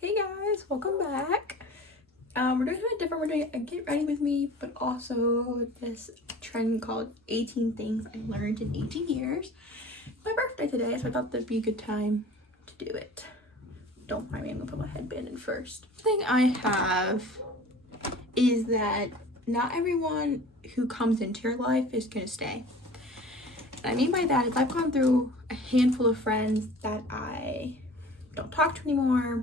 Hey guys, welcome back. We're doing something different. We're doing a get ready with me, but also this trend called 18 things I learned in 18 years. My birthday today, so I thought that'd be a good time to do it. Don't mind me, I'm gonna put my headband in first. The thing I have is that not everyone who comes into your life is gonna stay. What I mean by that is I've gone through a handful of friends that I don't talk to anymore,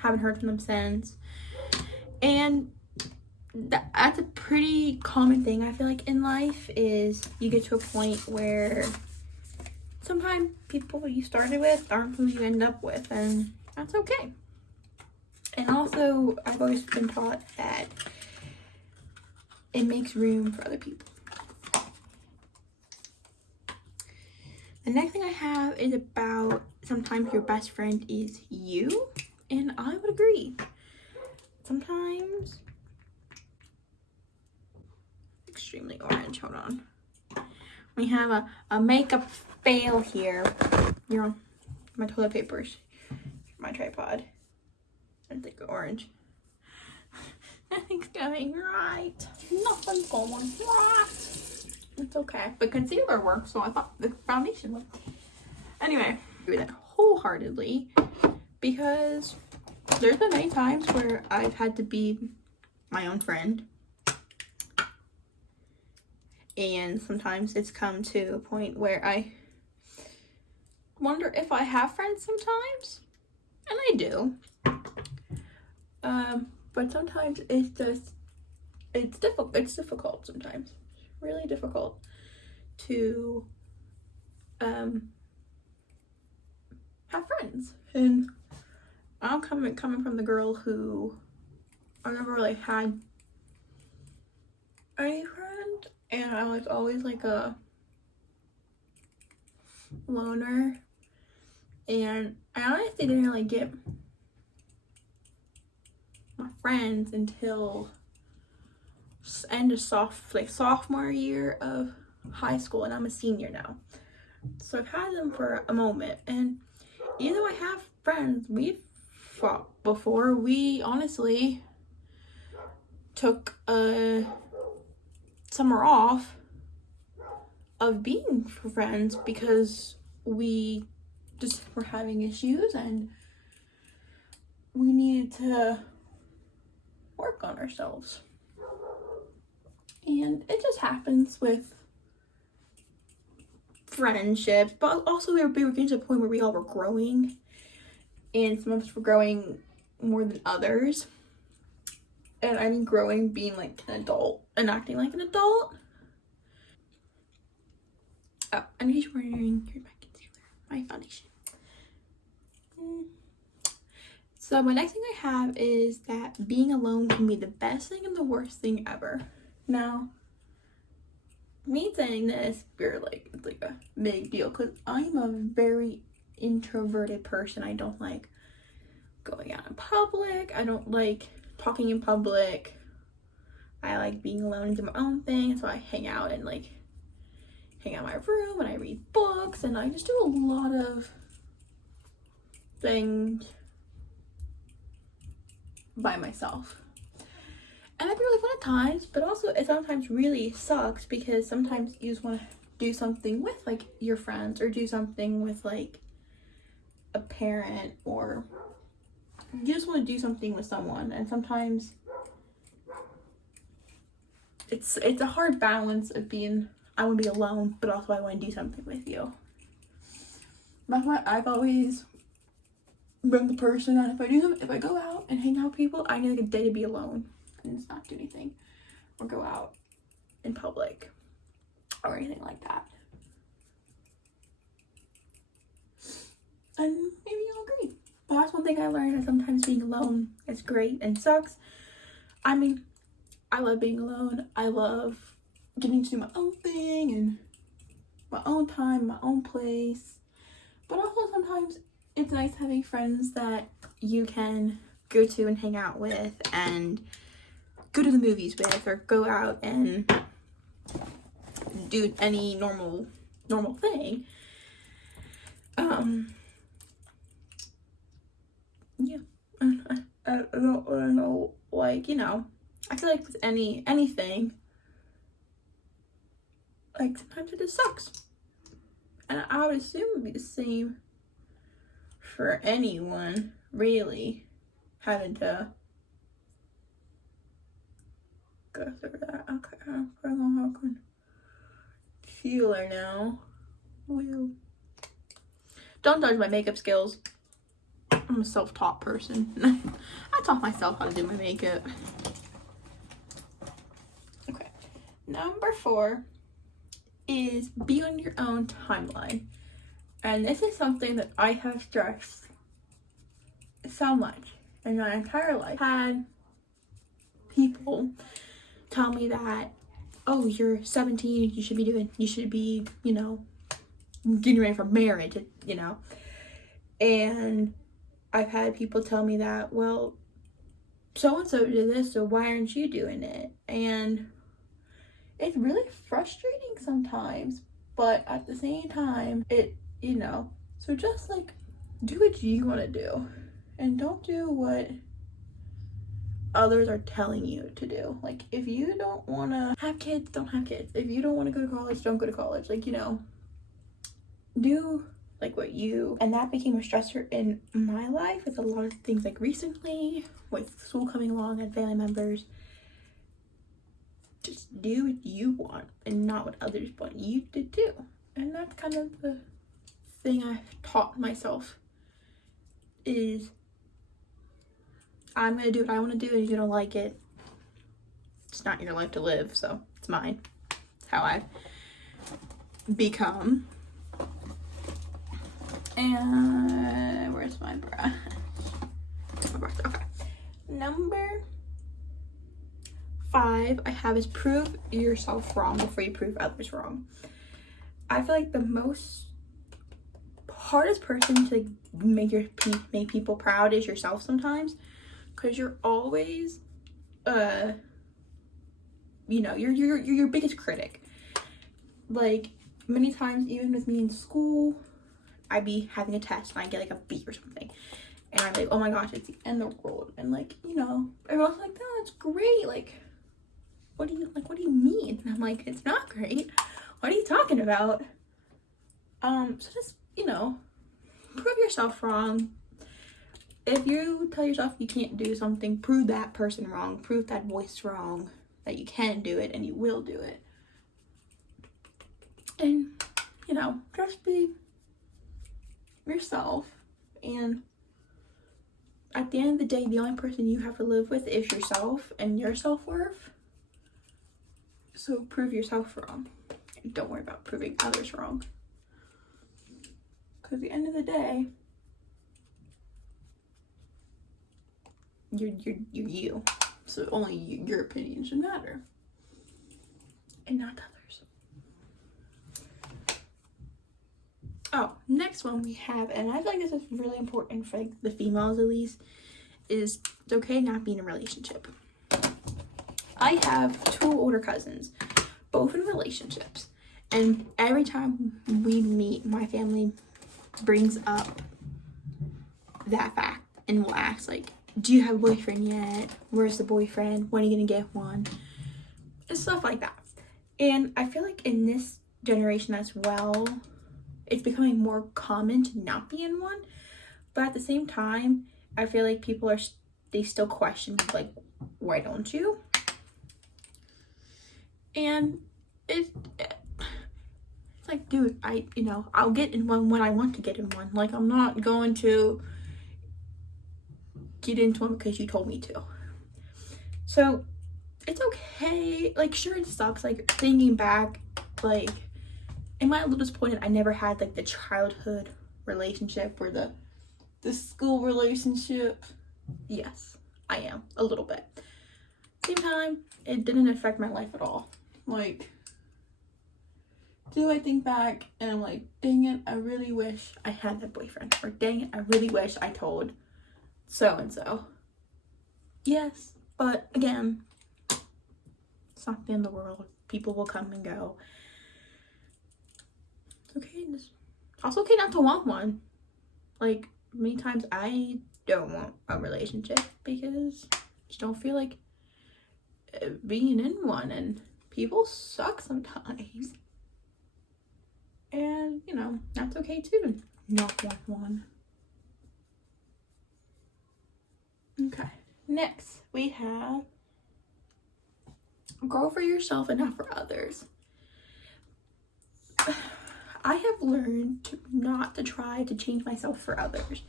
haven't heard from them since, and that's a pretty common thing I feel like in life. Is you get to a point where sometimes people you started with aren't who you end up with, and that's okay. And also I've always been taught that it makes room for other people. The next thing I have is about sometimes your best friend is you. And I would agree. Sometimes, extremely orange, hold on. We have a makeup fail here. You know, my toilet papers, my tripod. I think orange. Nothing's going right. Nothing's going right. It's okay. But concealer works, so I thought the foundation would. Anyway, I agree with that wholeheartedly. Because there's been many times where I've had to be my own friend. And sometimes it's come to a point where I wonder if I have friends sometimes. And I do. But sometimes it's just, it's difficult sometimes. Really difficult to have friends. And I'm coming from the girl who I never really had any friend, and I was always like a loner, and I honestly didn't really get my friends until end of sophomore year of high school, and I'm a senior now, so I've had them for a moment. And even though I have friends, we've fought before. We honestly took a summer off of being friends because we just were having issues and we needed to work on ourselves. And it just happens with friendships, but also we were getting to a point where we all were growing, and some of us were growing more than others. And I mean growing being like an adult and acting like an adult. Oh, and he's wearing my concealer, my foundation. So my next thing I have is that being alone can be the best thing and the worst thing ever. Now, me saying this, it's like a big deal because I'm a very introverted person. I don't like going out in public. I don't like talking in public. I like being alone and do my own thing. So I hang out in my room and I read books and I just do a lot of things by myself. And I've been really fun at times, but also it sometimes really sucks because sometimes you just want to do something with like your friends or do something with like a parent, or you just want to do something with someone, and sometimes it's a hard balance of being, I want to be alone, but also I want to do something with you. That's why I've always been the person that if I go out and hang out with people, I need like a day to be alone and just not do anything or go out in public or anything like that. And maybe you'll agree. But that's one thing I learned, that sometimes being alone is great and sucks. I mean, I love being alone. I love getting to do my own thing and my own time, my own place. But also sometimes it's nice having friends that you can go to and hang out with and go to the movies with, or go out and do any normal thing. Yeah, I don't wanna know, like, you know, I feel like with anything, like sometimes it just sucks. And I would assume it would be the same for anyone, really, having to go through that. Okay, I'm gonna concealer now. Woo. Don't judge my makeup skills. I'm a self-taught person. I taught myself how to do my makeup. Okay, number 4 is be on your own timeline. And this is something that I have stressed so much in my entire life. I had people tell me that, oh, you're 17, you should be, you know, getting ready for marriage, you know. And I've had people tell me that, well, so-and-so did this, so why aren't you doing it? And it's really frustrating sometimes, but at the same time, you know, so just like do what you want to do and don't do what others are telling you to do. Like, if you don't want to have kids, don't have kids. If you don't want to go to college, don't go to college. Like, you know, do like what you, and that became a stressor in my life with a lot of things, like recently with school coming along and family members. Just do what you want and not what others want you to do. And that's kind of the thing I've taught myself, is I'm gonna do what I want to do, and if you don't like it, it's not your life to live, so it's mine. It's how I've become. And where's my brush? Okay. Number 5 I have is prove yourself wrong before you prove others wrong. I feel like the most hardest person to make people proud is yourself sometimes, because you're always you know, you're your biggest critic. Like, many times, even with me in school, I'd be having a test and I get like a B or something, and I'm like, oh my gosh, it's the end of the world. And like, you know, everyone's like, no, it's great. Like, what do you mean? And I'm like, it's not great. What are you talking about? So just, you know, prove yourself wrong. If you tell yourself you can't do something, prove that person wrong. Prove that voice wrong, that you can do it and you will do it. And, you know, just be yourself. And at the end of the day, the only person you have to live with is yourself and your self-worth. So prove yourself wrong. And don't worry about proving others wrong. Because at the end of the day, you're you. So only your opinion should matter. And not others. Oh, next one we have, and I feel like this is really important for like the females at least, is it's okay not being in a relationship. I have 2 older cousins, both in relationships, and every time we meet, my family brings up that fact and will ask, like, do you have a boyfriend yet? Where's the boyfriend? When are you gonna get one? And stuff like that. And I feel like in this generation as well, it's becoming more common to not be in one. But at the same time, I feel like people they still question, like, why don't you? And it's like, dude, I'll get in one when I want to get in one. Like, I'm not going to get into one because you told me to. So it's okay. Like, sure, it sucks. Like, thinking back, like, am I a little disappointed I never had like the childhood relationship or the school relationship? Yes, I am a little bit. Same time, it didn't affect my life at all. Like, do I think back and I'm like, dang it, I really wish I had that boyfriend, or dang it, I really wish I told so and so? Yes, but again, it's not the end of the world. People will come and go. It's okay. It's also okay not to want one. Like, many times I don't want a relationship because I just don't feel like being in one, and people suck sometimes. And, you know, that's okay too to not want one. Okay, next we have grow for yourself and not for others. I have learned not to try to change myself for others,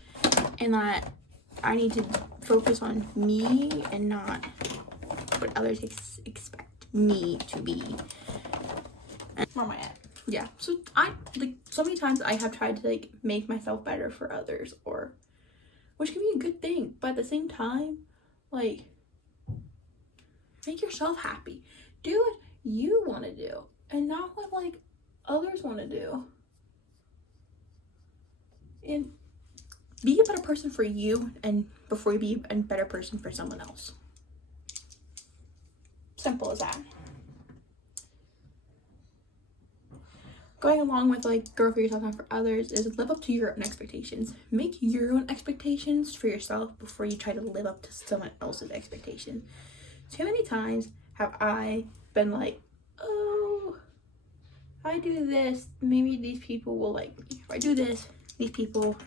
and that I need to focus on me and not what others expect me to be. And where am I at? Yeah, so so many times I have tried to like make myself better for others, or which can be a good thing, but at the same time, like, make yourself happy. Do what you want to do and not what like others want to do. And be a better person for you, and before you be a better person for someone else. Simple as that. Going along with like grow for yourself, not for others, is live up to your own expectations. Make your own expectations for yourself before you try to live up to someone else's expectations. Too many times have I been like, oh, if I do this, maybe these people will like me. If I do this, these people will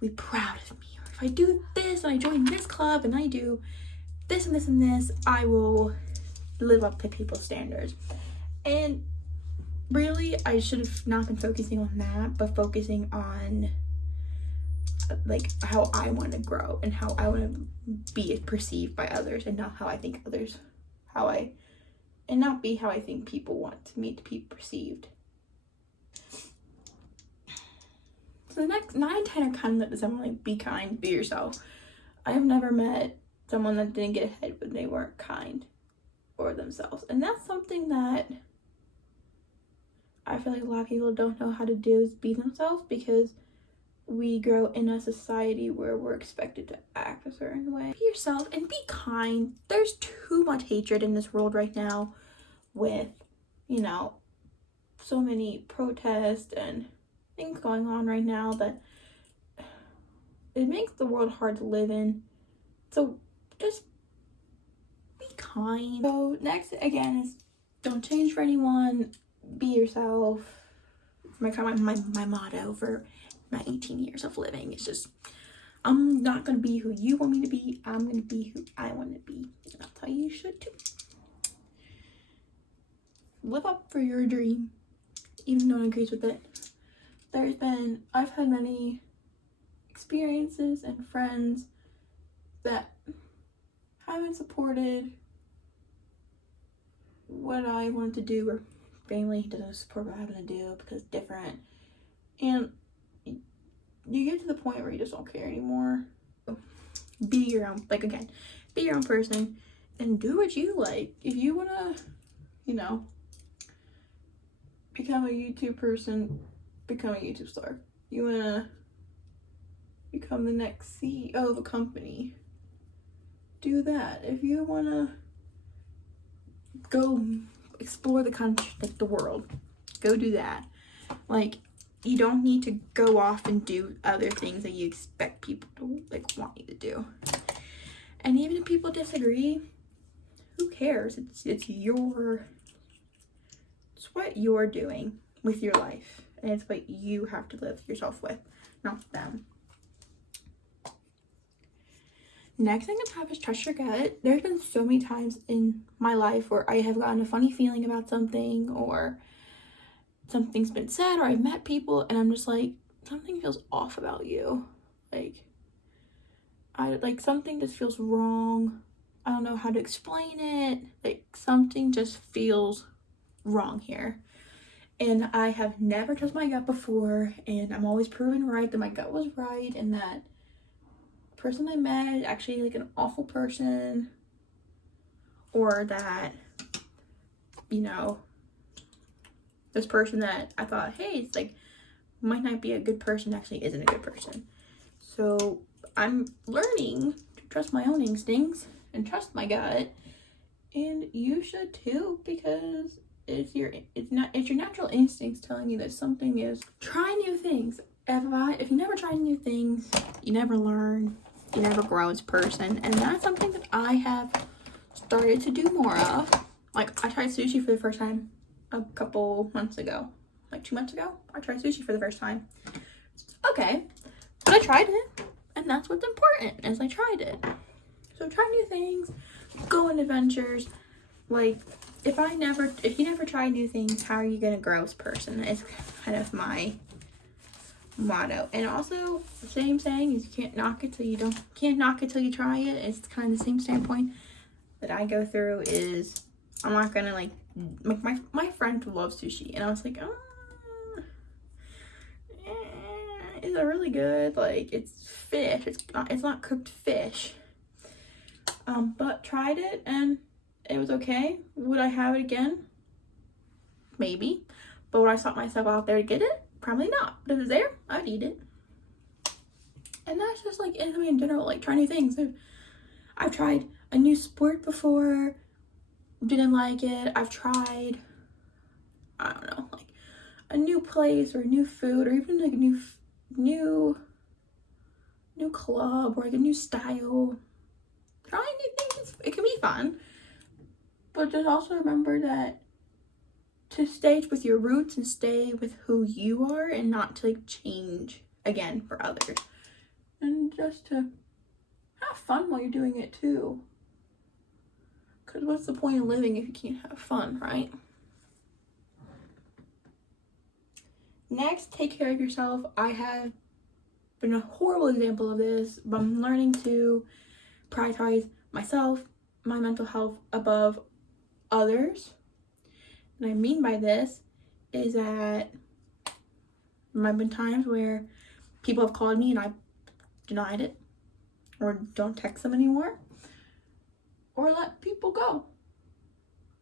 be proud of me. Or if I do this and I join this club and I do this and this and this, I will live up to people's standards. And really, I should have not been focusing on that, but focusing on like how I want to grow and how I want to be perceived by others, and not how I think others, and not be how I think people want me to be perceived. So the next 9, 10 are kind of the same, like be kind, be yourself. I have never met someone that didn't get ahead when they weren't kind or themselves, and that's something that I feel like a lot of people don't know how to do, is be themselves, because we grow in a society where we're expected to act a certain way. Be yourself and be kind. There's too much hatred in this world right now with, you know, so many protests and things going on right now that it makes the world hard to live in. So just be kind. So next, again, is don't change for anyone. Be yourself. My motto for my 18 years of living. It's just, I'm not going to be who you want me to be. I'm going to be who I want to be. And that's how you should too. Live up for your dream, even no one agrees with it. I've had many experiences and friends that haven't supported what I wanted to do, or family doesn't support what I want to do because it's different. And you get to the point where you just don't care anymore. Be your own, like, again, be your own person and do what you like. If you want to, you know, become a YouTube person, become a YouTube star. You want to become the next CEO of a company, do that. If you want to go explore the country, like the world, go do that. Like, you don't need to go off and do other things that you expect people to like want you to do. And even if people disagree, who cares? It's what you're doing with your life, and it's what you have to live yourself with, not them. Next thing I have is trust your gut. There's been so many times in my life where I have gotten a funny feeling about something, or something's been said, or I've met people and I'm just like, something feels off about you. Like something just feels wrong. I don't know how to explain it. Like something just feels wrong here. And I have never trusted my gut before, and I'm always proven right that my gut was right, and that person I met is actually like an awful person, or that, you know, this person that I thought, hey, it's like might not be a good person, actually isn't a good person. So I'm learning to trust my own instincts and trust my gut, and you should too, because it's your natural instincts telling you that something is. Try new things. if you never try new things, you never learn, you never grow as a person. And that's something that I have started to do more of. Like, I tried sushi for the first time a couple months ago. Like 2 months ago, I tried sushi for the first time. Okay, but I tried it, and that's what's important, is I tried it. So try new things, go on adventures. Like, if you never try new things, how are you gonna grow as a person? Is kind of my motto. And also, the same saying is, you can't knock it till you try it. It's kind of the same standpoint that I go through. Is I'm not gonna like my friend loves sushi, and I was like, is it really good? Like, it's fish. It's not cooked fish. But tried it and it was okay. Would I have it again? Maybe. But would I stop myself out there to get it? Probably not. But if it's there, I'd eat it. And that's just like anything in general. Like, try new things. I've tried a new sport before, didn't like it. I've tried, I don't know, like a new place or a new food, or even like a new club, or like a new style. Trying new things, it can be fun, but just also remember that to stay with your roots and stay with who you are, and not to like change again for others, and just to have fun while you're doing it too. Because what's the point of living if you can't have fun, right? Next, take care of yourself. I have been a horrible example of this, but I'm learning to prioritize myself, my mental health above others. And I mean by this is that there have been times where people have called me and I denied it, or don't text them anymore, or let people go.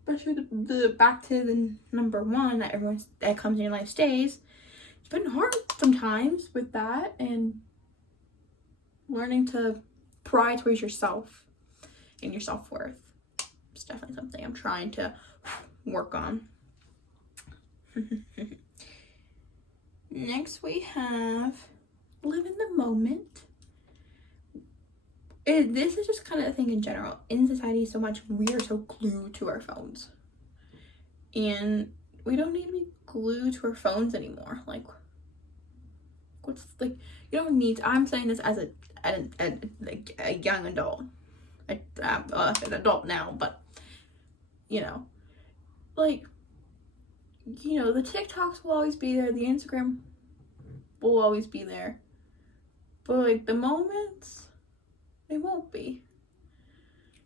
Especially the back to the number one, that that comes in your life stays. It's been hard sometimes with that, and learning to prioritize yourself and your self-worth. It's definitely something I'm trying to work on. Next we have live in the moment. This is just kind of a thing in general. In society so much, we are so glued to our phones. And we don't need to be glued to our phones anymore. Like, you don't need to, I'm saying this as a young adult. I'm an adult now, but, the TikToks will always be there, the Instagram will always be there. But, like, the moments, they won't be.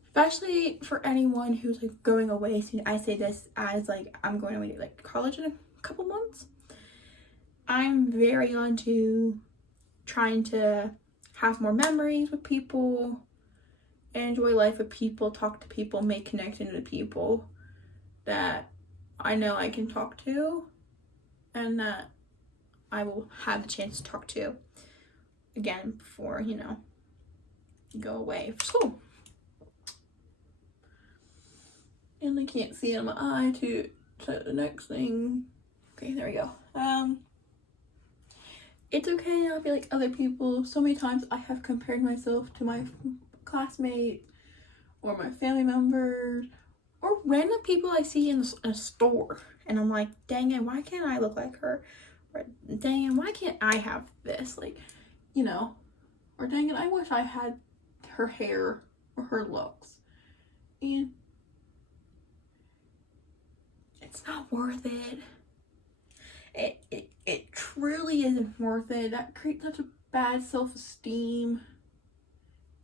Especially for anyone who's like going away soon. I say this as like I'm going away to like college in a couple months. I'm very on to trying to have more memories with people, enjoy life with people, talk to people, make connections with people that I know I can talk to, and that I will have the chance to talk to again before, go away for school. And I can't see it on my eye to set the next thing. Okay, there we go. It's okay not to be like other people. So many times I have compared myself to my classmate or my family members or random people I see in a store. And I'm like, dang it, why can't I look like her? Or dang it, why can't I have this? Like, or dang it, I wish I had her hair or her looks. And it's not worth it. It truly isn't worth it. That creates such a bad self-esteem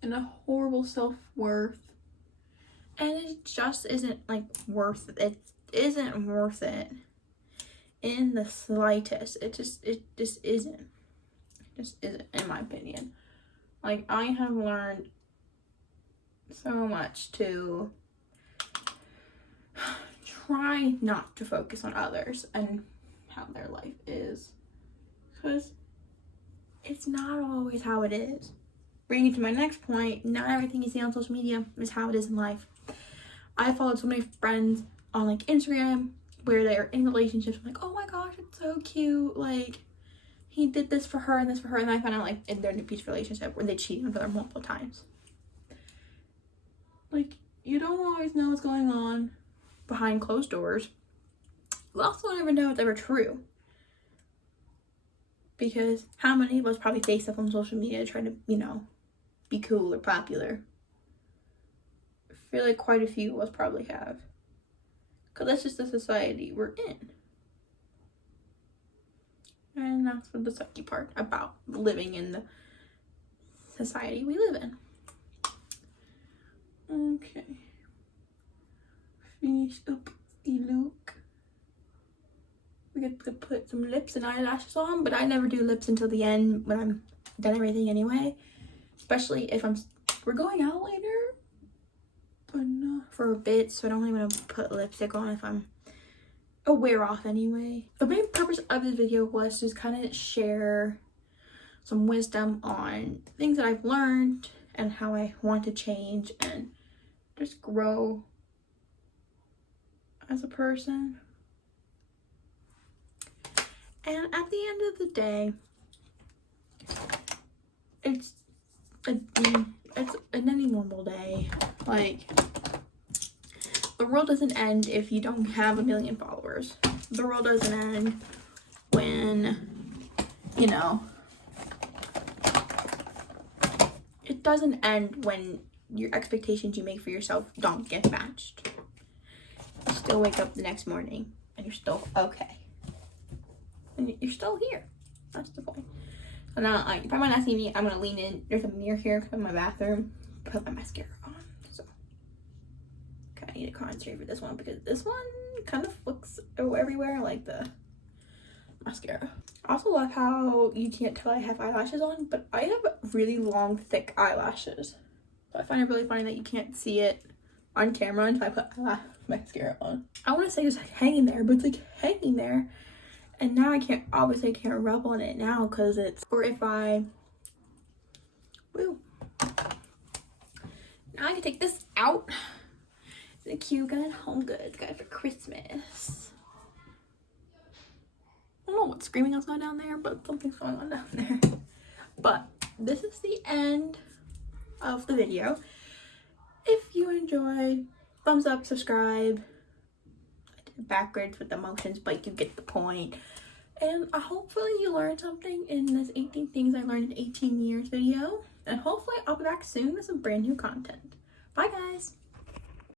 and a horrible self-worth. And it just isn't like worth it. It isn't worth it in the slightest. It just isn't. It just isn't, in my opinion. Like, I have learned so much to try not to focus on others and how their life is, because it's not always how it is. Bringing it to my next point, not everything you see on social media is how it is in life. I followed so many friends on like Instagram where they're in relationships. I'm like, oh my gosh, it's so cute. Like, he did this for her and this for her, and then I found out like in their new peace relationship where they cheated on her multiple times. Like, you don't always know what's going on behind closed doors. You also don't ever know it's ever true. Because how many of us probably say stuff on social media trying to, you know, be cool or popular? I feel like quite a few of us probably have. Because that's just the society we're in. And that's the sucky part about living in the society we live in. Okay. Finish up the look. We get to put some lips and eyelashes on, but I never do lips until the end when I'm done everything anyway. Especially if we're going out later, but not for a bit, so I don't really want to put lipstick on if I'm a wear off anyway. The main purpose of this video was to just kind of share some wisdom on things that I've learned and how I want to change and just grow as a person. And at the end of the day, it's any normal day. Like, the world doesn't end if you don't have 1 million followers. The world doesn't end when, you know, it doesn't end when your expectations you make for yourself don't get matched. You still wake up the next morning and you're still okay. And you're still here. That's the point. So now, you probably might not see me. I'm going to lean in. There's a mirror here in my bathroom. Put my mascara on. So, okay, I need to concentrate for this one because this one kind of looks everywhere like the mascara. I also love how you can't tell I have eyelashes on, but I have really long, thick eyelashes. So I find it really funny that you can't see it on camera until I put mascara on. I want to say it's like hanging there, but it's like hanging there. And now I can't rub on it now because it's, or if I, woo. Now I can take this out. It's a cute gun, home goods, got it for Christmas. I don't know what's screaming outside down there, but something's going on down there. But this is the end of the video. If you enjoyed, thumbs up, subscribe. Backwards with the motions, but you get the point. And hopefully you learned something in this 18 things I learned in 18 years video. And hopefully I'll be back soon with some brand new content. Bye guys.